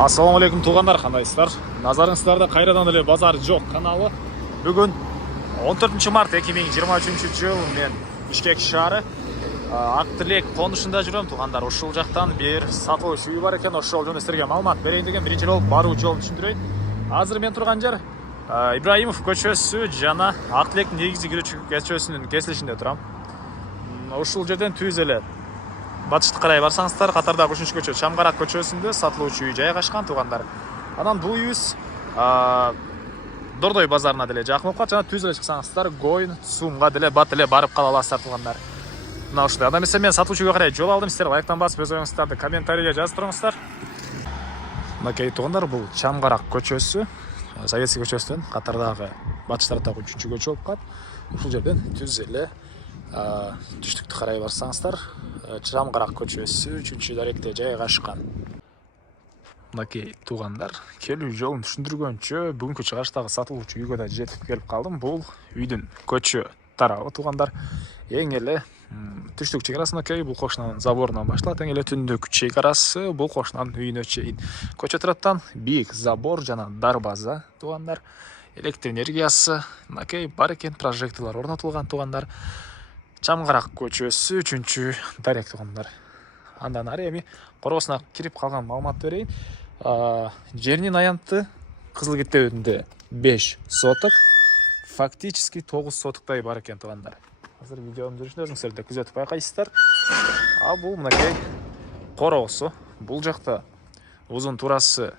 Ассаламу алейкум туғандар, қандайсыздар? Назарыңыздарда қайрадан эле базар жоқ каналы. Бүгін 14 март 2023 жыл мен Бишкек шаары Ақтілек қонышында жүрем. Туғандар, ошол жақтан бир сатылыш үй бар екен. Ошол жөнүндө силерге маалымат берейин деген биринчи жол баруу жолун түшүндүрөйүн. Азыр мен турган жер Ибраимов көчөсү жана Ақтілек негизи көчөсүнүн кесилишинде турам. Ушул жерден түз эле батышты карай барсаңыздар, катардагы 3 көчө Чамгарак көчөсүндө сатылуучу үй жайгашкан тугандар. Анан бул үйүбүз Дордой базарына деле жакын болуп калат. Жана түз эле чыксаңыздар, Гоин, Сумга деле бат эле барып кала аласыздар тугандар. Мына ушундай. Анда эмесе мен сатылуучу үйгө карай жол алдым. Сиздер лайктан басып өз оюңуздарды комментарийге жазып туруңуздар. Мынакей тугандар, бул Чамгарак көчөсү, Советский көчөсүнөн катардагы батыш тараптагы 3 көчө болуп калат. Ушул жерден түз эле түштүктү карай барсаңыздар, Чамгарак көчөсү 3-даректе жайгашкан. Мынакей тугандар, келүү жолун түшүндүргөнчө бүгүнкү чыгыштагы сатылуучу үйгө да жетип келип калдым. Бул үйдүн көчө тарабы тугандар. Эң эле түштүк чек арасында бул кошунанын заборунан башталат. Эң эле түндүк чек арасы бул кошунанын үйүнө чейин. Көчө тараптан бийик забор жана дарбаза тугандар. Электр энергиясы мынакей бар экен, прожекторлор орнотулган тугандар. Чамгарак көчөсү 3-дарек тугандар. Андан ары эми коргосуна кирип калган маалымат берейин. Жеринин аянты Кызыл Киттебинде 5 соток, фактически 9 сотоктай бар экен тугандар. Азыр видеонун жүрүшүндө өзүңүздөр да күзөтүп байкайсыздар. Бул мынакей коросу. Бул жакта узун турасы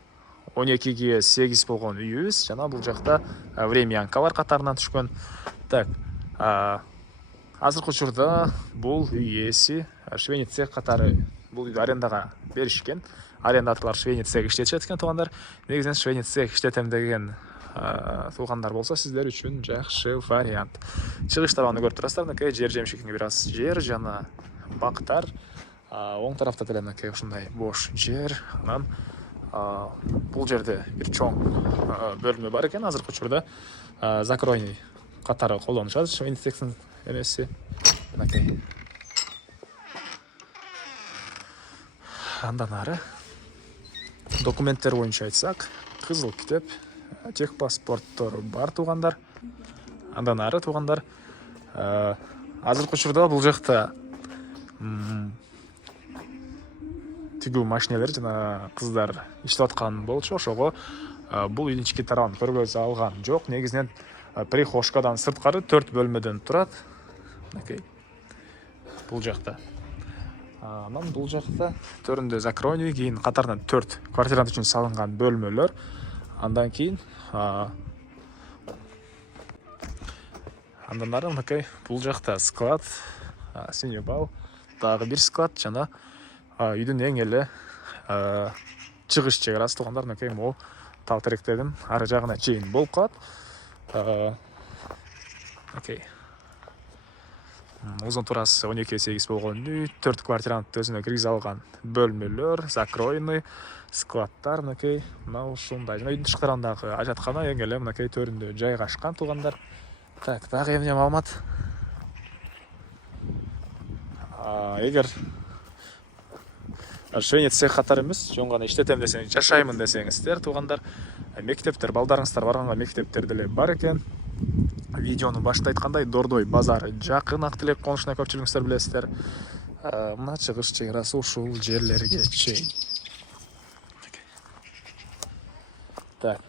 12ге 8 болгон үйүбүз жана бул жакта времянкалар катарынан түшкөн. Так, азыркы учурда бул үй ээси швейный цех катары бул үйдү арендага беришкен. Арендаторлор швейный цех иштетишет экен тугандар. Негизинен швейный цех иштетем деген тугандар болсо сиздер үчүн жакшы вариант. Чыгыш табаны көрүп турасыздар, мынакей жер жемшигине бир аз жер жана бактар. Оң тарафта деле мынакей ушундай бош жер. Анан бул жерде бир чоң бөлмө бар экен. Азыркы учурда закройный катары колдонушат швейный цехтин эмеси. Мынакей. Андан ары документтер боюнча айтсак, Кызыл Китеп, техпаспорттор бар тугандар. Андан ары тугандар, азыркы учурда бул жакта тигүү машинелер жана кыздар иштеп аткан болчу. Ошого бул үйдүн ички тарабын көргөзө алган жок. Негизинен прихожкадан сырткары 4 бөлмөдөн турат. Мынакей. Бул жакта. Анан бул жакта төрүндө закройный, кийин катарынан 4 квартирант үчүн салынган бөлмөлөр. Андан кийин андан ары мынакей бул жакта склад, синий бал, дагы бир склад жана үйдүн эң эле чыгыш чек арасы тугандар. Мынакей могу тал теректердин ары жагына чейин болуп калат. Окей. Узун турасы 12ге 8 болгон үй, 4 квартирант өзүнө киргизе алган бөлмөлөр, закройный, складтар мынакей мына ушундай. Жана үйдүн тышкы тарабындагы ажаткана эң эле мынакей төрүндө жайгашкан тугандар. Так, дагы эмне маалымат? Эгер швейный цех катары эмес, чоң гана иштетем десеңиз, жашаймын десеңиздер тугандар, мектептер, балдарыңыздар барган мектептер деле бар экен. Видеонун башында айткандай, Дордой базары жакын Актілек конушуна көпчүлүгүңүздөр билесиздер. Мына чыгыш чек арасы ушул жерлерге чейин. Так.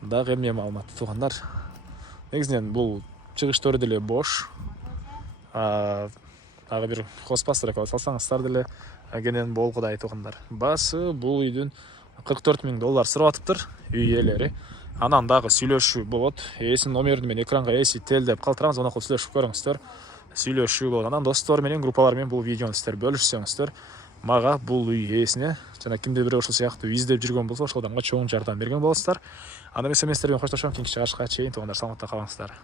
Дагы эмне маалымат тугандар? Негизинен бул чыгыш төрү деле бош. Дагы бир хозпастор салсаңыздар деле кенен болгудай тугандар. Басы бул үйдүн $44,000 сурап атыптыр үй ээлери. Анан дагы сүйлөшүү болот. Ээсинин номерин мен экранга ээси телдеп калтырамыз, аны сүйлөшүп көрүңүздөр. Сүйлөшүү болот. Анан достор менен, группалар менен бул видеону сиздер бөлүшсөңүздөр, мага бул үй ээсине жана кимде бир ошол сыяктуу издеп жүргөн болсо, ошол адамга чоң жардам берген болосуздар. Анда эмесе мен сиздер менен коштошом. Кийинки чыгышка чейин тугандар, саламатта калыңыздар.